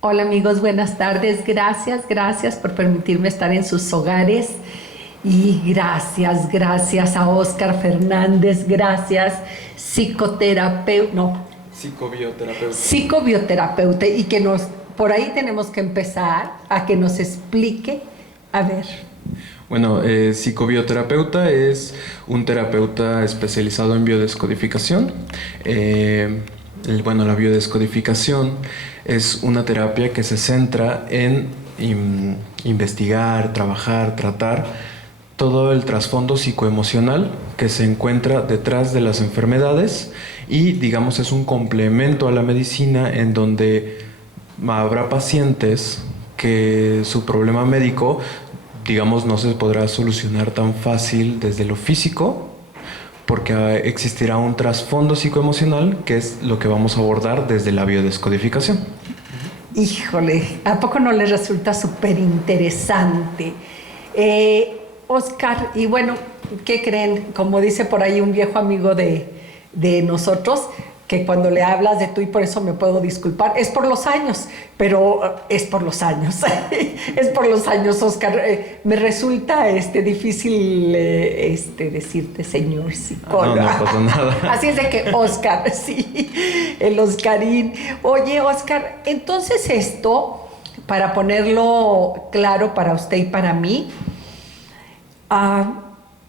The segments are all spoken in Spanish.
Hola amigos, buenas tardes. Gracias por permitirme estar en sus hogares. Y gracias a Óscar Fernández, gracias, psicoterapeuta, no, Psicobioterapeuta. psicobioterapeuta, y que por ahí tenemos que empezar a que nos explique, a ver. Bueno, psicobioterapeuta es un terapeuta especializado en biodescodificación. La biodescodificación es una terapia que se centra en investigar, trabajar, tratar todo el trasfondo psicoemocional que se encuentra detrás de las enfermedades y, digamos, es un complemento a la medicina en donde habrá pacientes que su problema médico, digamos, no se podrá solucionar tan fácil desde lo físico, porque existirá un trasfondo psicoemocional que es lo que vamos a abordar desde la biodescodificación. Híjole, ¿a poco no les resulta súper interesante? Oscar, y bueno, ¿qué creen? Como dice por ahí un viejo amigo de nosotros, que cuando le hablas de tú, y por eso me puedo disculpar, es por los años, pero es por los años, es por los años, Oscar. Me resulta difícil decirte señor psicólogo. No pasa nada. Así es de que Oscar, sí, el Oscarín. Oye, Oscar, entonces esto, para ponerlo claro para usted y para mí,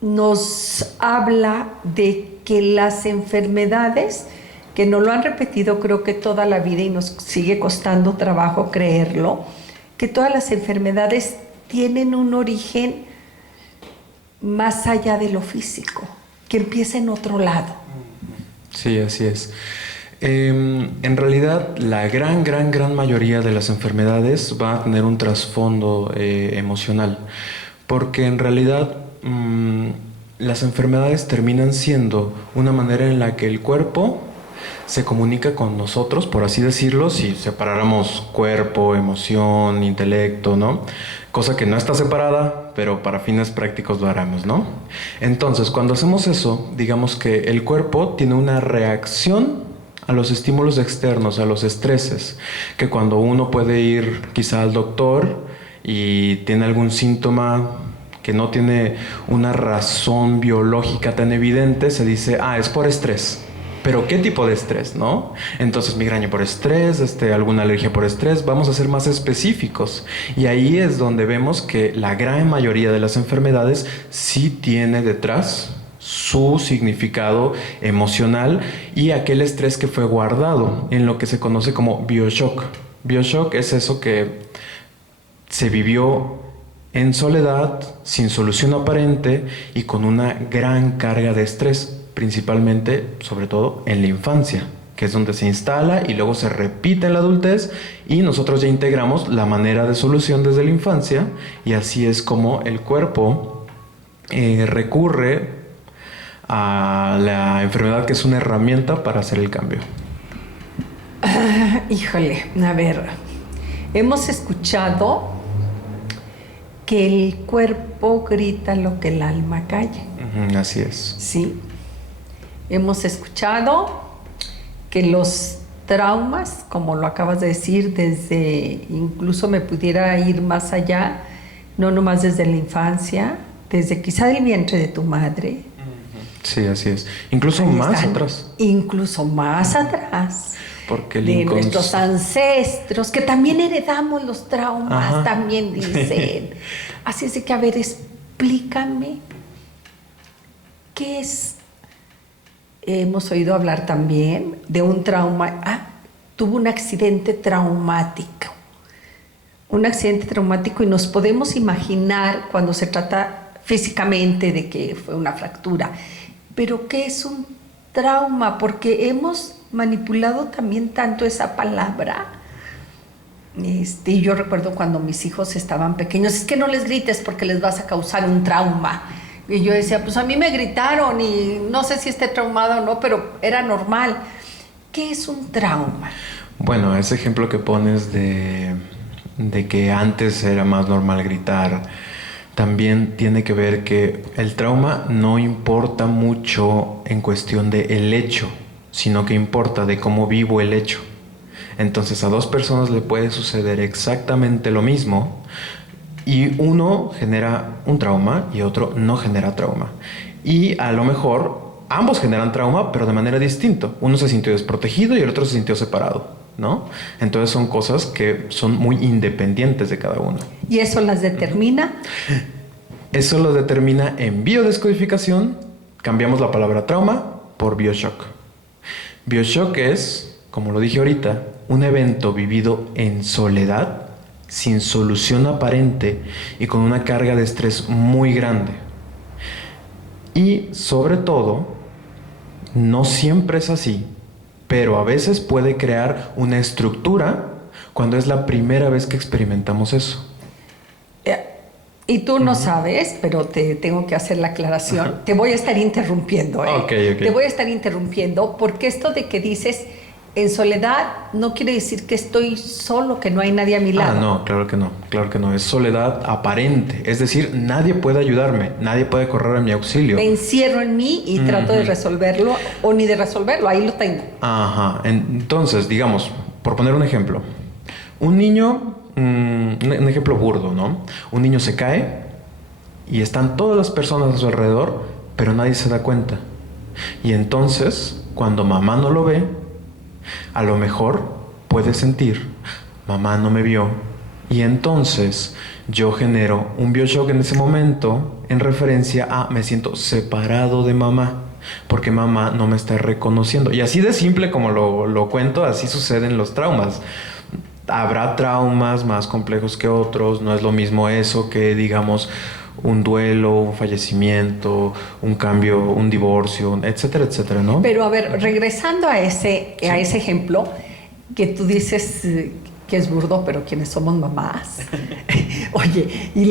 nos habla de que las enfermedades, que nos lo han repetido creo que toda la vida y nos sigue costando trabajo creerlo, que todas las enfermedades tienen un origen más allá de lo físico, que empieza en otro lado. Sí, así es. En realidad, la gran mayoría de las enfermedades va a tener un trasfondo emocional, porque en realidad las enfermedades terminan siendo una manera en la que el cuerpo se comunica con nosotros, por así decirlo, si separáramos cuerpo, emoción, intelecto, ¿no? Cosa que no está separada, pero para fines prácticos lo haremos, ¿no? Entonces, cuando hacemos eso, digamos que el cuerpo tiene una reacción a los estímulos externos, a los estreses, que cuando uno puede ir quizá al doctor y tiene algún síntoma que no tiene una razón biológica tan evidente, se dice, es por estrés. Pero ¿qué tipo de estrés, no? Entonces, migraña por estrés, alguna alergia por estrés, vamos a ser más específicos. Y ahí es donde vemos que la gran mayoría de las enfermedades sí tiene detrás su significado emocional y aquel estrés que fue guardado en lo que se conoce como bioshock. Bioshock es eso que se vivió en soledad, sin solución aparente y con una gran carga de estrés, principalmente, sobre todo, en la infancia, que es donde se instala y luego se repite en la adultez y nosotros ya integramos la manera de solución desde la infancia y así es como el cuerpo recurre a la enfermedad, que es una herramienta para hacer el cambio. Híjole, a ver, hemos escuchado que el cuerpo grita lo que el alma calla. Así es. Sí. Hemos escuchado que los traumas, como lo acabas de decir, incluso me pudiera ir más allá, no nomás desde la infancia, desde quizá el vientre de tu madre. Sí, así es. Incluso más atrás. Incluso más atrás. Porque de nuestros ancestros, que también heredamos los traumas. Ajá. También dicen. Así es de que, a ver, explícame, ¿qué es? Hemos oído hablar también de un trauma. Tuvo un accidente traumático. Un accidente traumático, y nos podemos imaginar cuando se trata físicamente de que fue una fractura. Pero ¿qué es un trauma? Porque hemos manipulado también tanto esa palabra. Y yo recuerdo cuando mis hijos estaban pequeños, es que no les grites porque les vas a causar un trauma. Y yo decía, pues a mí me gritaron y no sé si esté traumado o no, pero era normal. ¿Qué es un trauma? Bueno, ese ejemplo que pones de que antes era más normal gritar, también tiene que ver que el trauma no importa mucho en cuestión del hecho, sino que importa de cómo vivo el hecho. Entonces a dos personas le puede suceder exactamente lo mismo y uno genera un trauma y otro no genera trauma. Y a lo mejor ambos generan trauma, pero de manera distinta. Uno se sintió desprotegido y el otro se sintió separado, ¿no? Entonces son cosas que son muy independientes de cada uno. ¿Y eso las determina? Eso lo determina en biodescodificación. Cambiamos la palabra trauma por bioshock. Bioshock es, como lo dije ahorita, un evento vivido en soledad, sin solución aparente y con una carga de estrés muy grande. Y sobre todo, no siempre es así, pero a veces puede crear una estructura cuando es la primera vez que experimentamos eso. Y tú no sabes, pero te tengo que hacer la aclaración. Ajá. Te voy a estar interrumpiendo, ¿eh? Okay. Te voy a estar interrumpiendo porque esto de que dices en soledad no quiere decir que estoy solo, que no hay nadie a mi lado. No, claro que no. Es soledad aparente. Es decir, nadie puede ayudarme, nadie puede correr a mi auxilio. Me encierro en mí y trato de resolverlo o ni de resolverlo, ahí lo tengo. Ajá. Entonces, digamos, por poner un ejemplo. Un niño, un ejemplo burdo, ¿no? Un niño se cae y están todas las personas a su alrededor, pero nadie se da cuenta. Y entonces, cuando mamá no lo ve, a lo mejor puede sentir, mamá no me vio, y entonces yo genero un bioshock en ese momento en referencia a me siento separado de mamá, porque mamá no me está reconociendo. Y así de simple como lo cuento, así suceden los traumas. Habrá traumas más complejos que otros, no es lo mismo eso que, digamos, un duelo, un fallecimiento, un cambio, un divorcio, etcétera, etcétera, ¿no? Pero a ver, regresando a ese ejemplo que tú dices que es burdo, pero quienes somos mamás. Oye, y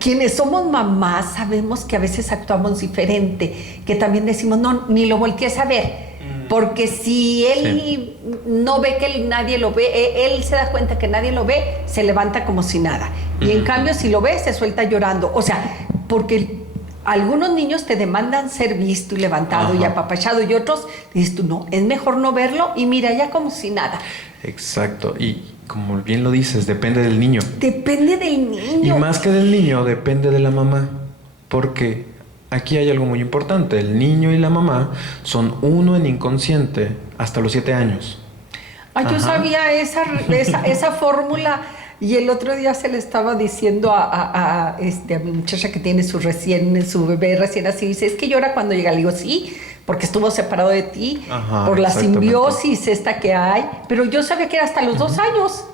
quienes somos mamás sabemos que a veces actuamos diferente, que también decimos, no, ni lo voltees a ver. Porque si él no ve que nadie lo ve, él se da cuenta que nadie lo ve, se levanta como si nada. Y en cambio, si lo ve, se suelta llorando. O sea, porque algunos niños te demandan ser visto y levantado y apapachado, y otros dices tú, no, es mejor no verlo y mira ya como si nada. Exacto. Y como bien lo dices, depende del niño. Depende del niño. Y más que del niño, depende de la mamá. Porque aquí hay algo muy importante. El niño y la mamá son uno en inconsciente hasta los 7 años. Yo sabía esa fórmula y el otro día se le estaba diciendo a mi muchacha que tiene su bebé recién nacido, dice, es que llora cuando llega. Le digo, sí, porque estuvo separado de ti, por la simbiosis esta que hay, pero yo sabía que era hasta los 2 años.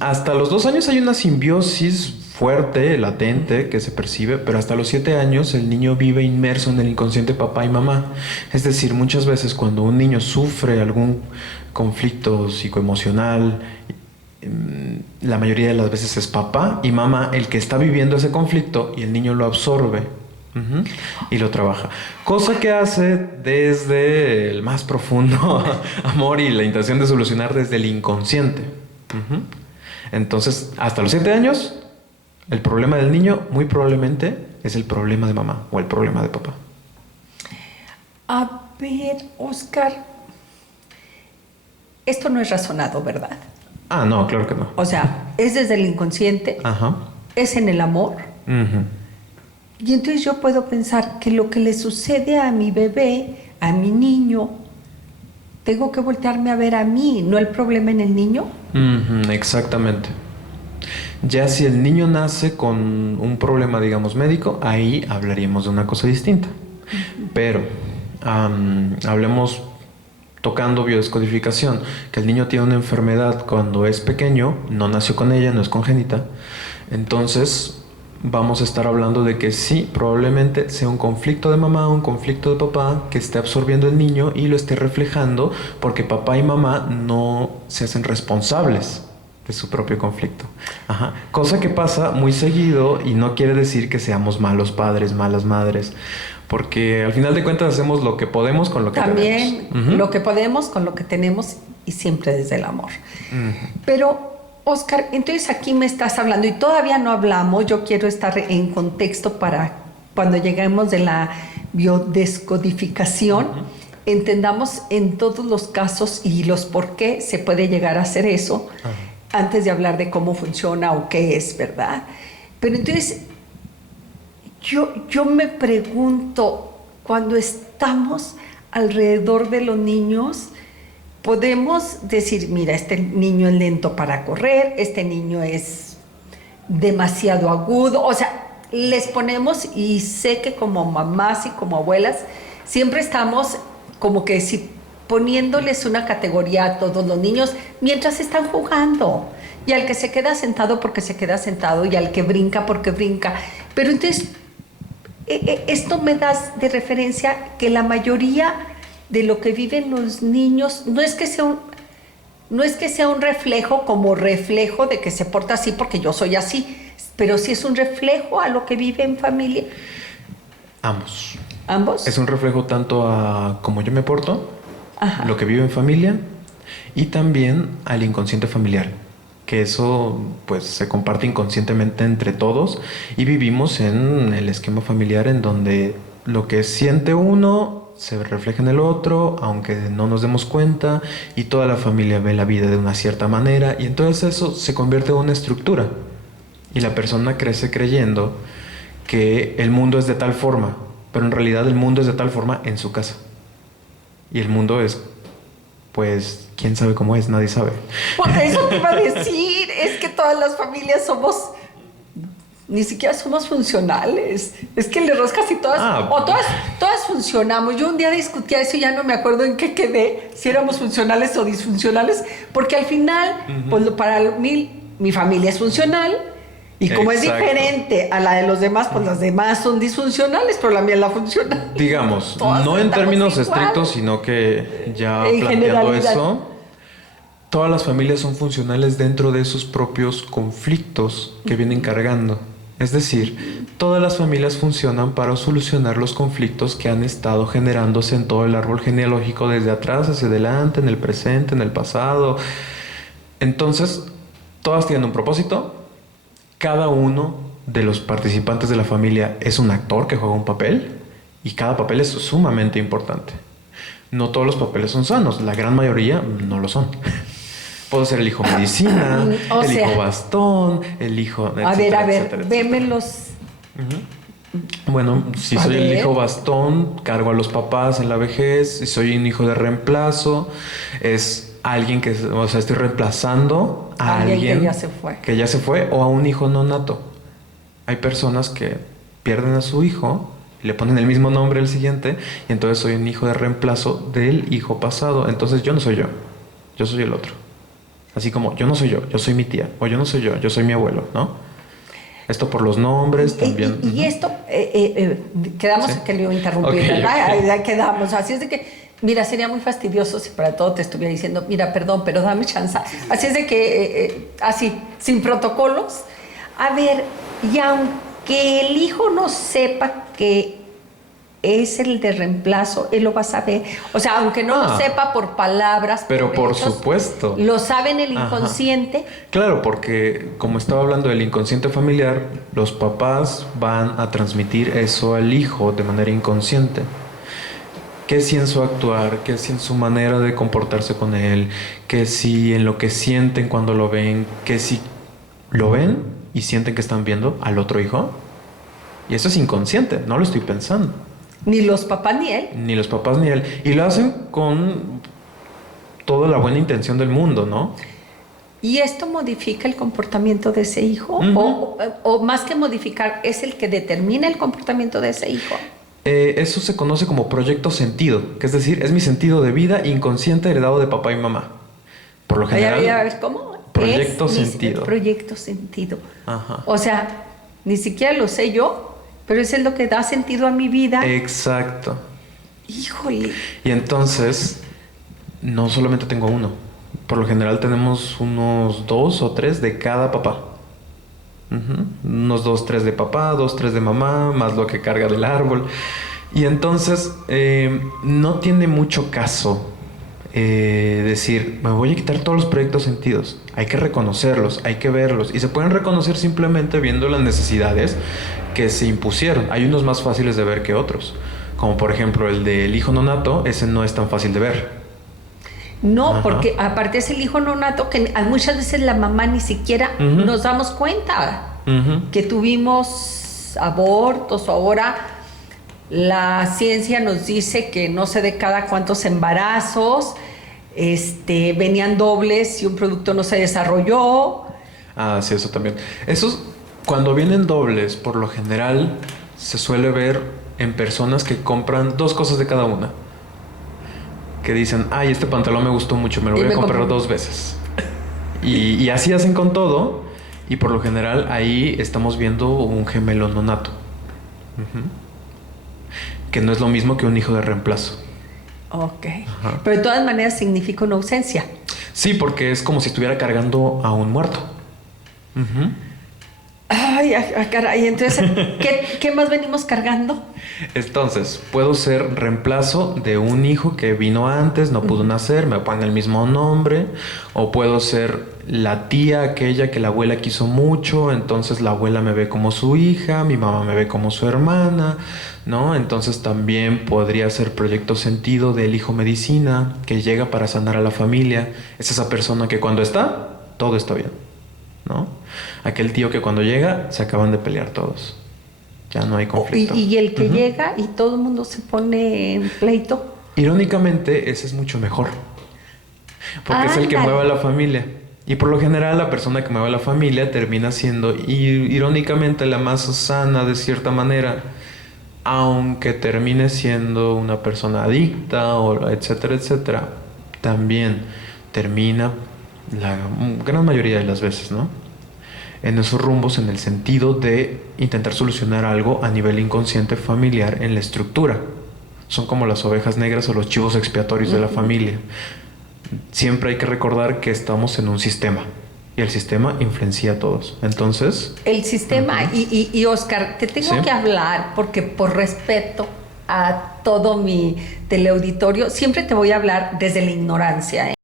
Hasta los 2 años hay una simbiosis fuerte, latente, que se percibe, pero hasta los 7 años el niño vive inmerso en el inconsciente de papá y mamá. Es decir, muchas veces cuando un niño sufre algún conflicto psicoemocional, la mayoría de las veces es papá y mamá el que está viviendo ese conflicto y el niño lo absorbe y lo trabaja. Cosa que hace desde el más profundo amor y la intención de solucionar desde el inconsciente. Entonces, hasta los 7 años, el problema del niño muy probablemente es el problema de mamá o el problema de papá. A ver, Oscar, esto no es razonado, ¿verdad? No, claro que no. O sea, es desde el inconsciente, es en el amor. Y entonces yo puedo pensar que lo que le sucede a mi bebé, a mi niño, tengo que voltearme a ver a mí, no el problema en el niño. Exactamente. Ya si el niño nace con un problema, digamos, médico, ahí hablaríamos de una cosa distinta. Pero hablemos tocando biodescodificación, que el niño tiene una enfermedad cuando es pequeño, no nació con ella, no es congénita. Entonces vamos a estar hablando de que sí, probablemente sea un conflicto de mamá, un conflicto de papá que esté absorbiendo el niño y lo esté reflejando porque papá y mamá no se hacen responsables de su propio conflicto. Cosa que pasa muy seguido y no quiere decir que seamos malos padres, malas madres, porque al final de cuentas hacemos lo que podemos con lo que tenemos. También lo que podemos con lo que tenemos y siempre desde el amor. Pero Oscar, entonces aquí me estás hablando y todavía no hablamos, yo quiero estar en contexto para cuando lleguemos de la biodescodificación, entendamos en todos los casos y los por qué se puede llegar a hacer eso, antes de hablar de cómo funciona o qué es, ¿verdad? Pero entonces, yo me pregunto, cuando estamos alrededor de los niños, podemos decir, mira, este niño es lento para correr, este niño es demasiado agudo, o sea, les ponemos, y sé que como mamás y como abuelas, siempre estamos como que poniéndoles una categoría a todos los niños mientras están jugando. Y al que se queda sentado porque se queda sentado, y al que brinca porque brinca. Pero entonces, esto me da de referencia que la mayoría de lo que viven los niños no es que sea un reflejo como reflejo de que se porta así porque yo soy así, pero sí es un reflejo a lo que vive en familia. Ambos. ¿Ambos? Es un reflejo tanto a cómo yo me porto, lo que vivo en familia, y también al inconsciente familiar, que eso pues se comparte inconscientemente entre todos, y vivimos en el esquema familiar en donde lo que siente uno se refleja en el otro, aunque no nos demos cuenta, y toda la familia ve la vida de una cierta manera, y entonces eso se convierte en una estructura, y la persona crece creyendo que el mundo es de tal forma, pero en realidad el mundo es de tal forma en su casa, y el mundo es, pues, quién sabe cómo es, nadie sabe. Por eso te iba a decir, es que todas las familias ni siquiera somos funcionales. Es que le roscas y todas, todas funcionamos. Yo un día discutía eso y ya no me acuerdo en qué quedé, si éramos funcionales o disfuncionales, porque al final, pues para mí, mi familia es funcional, y como es diferente a la de los demás, pues las demás son disfuncionales, pero la mía es la funcional. Digamos, no en términos estrictos, sino que ya en planteando eso, todas las familias son funcionales dentro de sus propios conflictos que vienen cargando. Es decir, todas las familias funcionan para solucionar los conflictos que han estado generándose en todo el árbol genealógico, desde atrás hacia adelante, en el presente, en el pasado. Entonces, todas tienen un propósito. Cada uno de los participantes de la familia es un actor que juega un papel, y cada papel es sumamente importante. No todos los papeles son sanos, la gran mayoría no lo son. Puedo ser el hijo medicina, hijo bastón, el hijo... Etcétera, a ver, vémelos. Bueno, si soy el hijo bastón, cargo a los papás en la vejez. Si soy un hijo de reemplazo, es alguien que... O sea, estoy reemplazando a alguien que ya se fue, o a un hijo no nato. Hay personas que pierden a su hijo y le ponen el mismo nombre al siguiente, y entonces soy un hijo de reemplazo del hijo pasado. Entonces yo no soy yo soy el otro. Así como yo no soy yo soy mi tía, o yo no soy yo soy mi abuelo, ¿no? Esto por los nombres también. Y esto, quedamos que le iba a interrumpir, ¿verdad? Okay. Ahí quedamos. Así es de que, mira, sería muy fastidioso si para todo te estuviera diciendo, mira, perdón, pero dame chance. Así es de que, así, sin protocolos. A ver, y aunque el hijo no sepa que es el de reemplazo, él lo va a saber. O sea, aunque no lo sepa por palabras. Pero por supuesto. Lo sabe en el inconsciente. Claro, porque como estaba hablando del inconsciente familiar, los papás van a transmitir eso al hijo de manera inconsciente. Que si en su actuar, que si en su manera de comportarse con él, que si en lo que sienten cuando lo ven, que si lo ven y sienten que están viendo al otro hijo. Y eso es inconsciente, no lo estoy pensando. Ni los papás ni él. Ni los papás ni él. Y lo hacen con toda la buena intención del mundo, ¿no? ¿Y esto modifica el comportamiento de ese hijo? O más que modificar, ¿es el que determina el comportamiento de ese hijo? Eso se conoce como proyecto sentido, que es decir, es mi sentido de vida inconsciente heredado de papá y mamá. Por lo general. A ver, ¿cómo? Proyecto sentido. Proyecto sentido. O sea, ni siquiera lo sé yo, pero eso es lo que da sentido a mi vida. Exacto. Híjole. Y entonces, no solamente tengo uno. Por lo general tenemos unos 2 o 3 de cada papá. Unos 2, 3 de papá, 2, 3 de mamá, más lo que carga del árbol. Y entonces, no tiene mucho caso decir, me voy a quitar todos los proyectos sentidos. Hay que reconocerlos, hay que verlos. Y se pueden reconocer simplemente viendo las necesidades que se impusieron. Hay unos más fáciles de ver que otros. Como por ejemplo el del hijo nonato, ese no es tan fácil de ver. No, Ajá. porque aparte es el hijo nonato que muchas veces la mamá ni siquiera nos damos cuenta que tuvimos abortos, o ahora la ciencia nos dice que no sé de cada cuántos embarazos venían dobles y un producto no se desarrolló. Ah, sí, eso también. Esos, cuando vienen dobles, por lo general se suele ver en personas que compran 2 cosas de cada una. Que dicen, ay, este pantalón me gustó mucho, me lo voy a comprar 2 veces. Y así hacen con todo. Y por lo general ahí estamos viendo un gemelo nonato. Que no es lo mismo que un hijo de reemplazo. Ok. Ajá. Pero de todas maneras significa una ausencia. Sí, porque es como si estuviera cargando a un muerto. Ay, caray. Entonces, ¿qué más venimos cargando? Entonces, puedo ser reemplazo de un hijo que vino antes, no pudo nacer, me pongan el mismo nombre. O puedo ser la tía aquella que la abuela quiso mucho, entonces la abuela me ve como su hija, mi mamá me ve como su hermana, ¿no? Entonces también podría ser proyecto sentido del hijo medicina, que llega para sanar a la familia. Es esa persona que cuando está, todo está bien, ¿no? Aquel tío que cuando llega, se acaban de pelear todos. Ya no hay conflicto. Y el que llega y todo el mundo se pone en pleito. Irónicamente, ese es mucho mejor. Porque es el que mueve a la familia. Y por lo general, la persona que mueve a la familia termina siendo, irónicamente, la más sana de cierta manera. Aunque termine siendo una persona adicta, o etcétera, etcétera, también termina la gran mayoría de las veces, ¿no? En esos rumbos, en el sentido de intentar solucionar algo a nivel inconsciente familiar en la estructura. Son como las ovejas negras o los chivos expiatorios de la familia. Siempre hay que recordar que estamos en un sistema y el sistema influencia a todos. Entonces... El sistema, y Oscar, te tengo que hablar porque por respeto a todo mi teleauditorio, siempre te voy a hablar desde la ignorancia,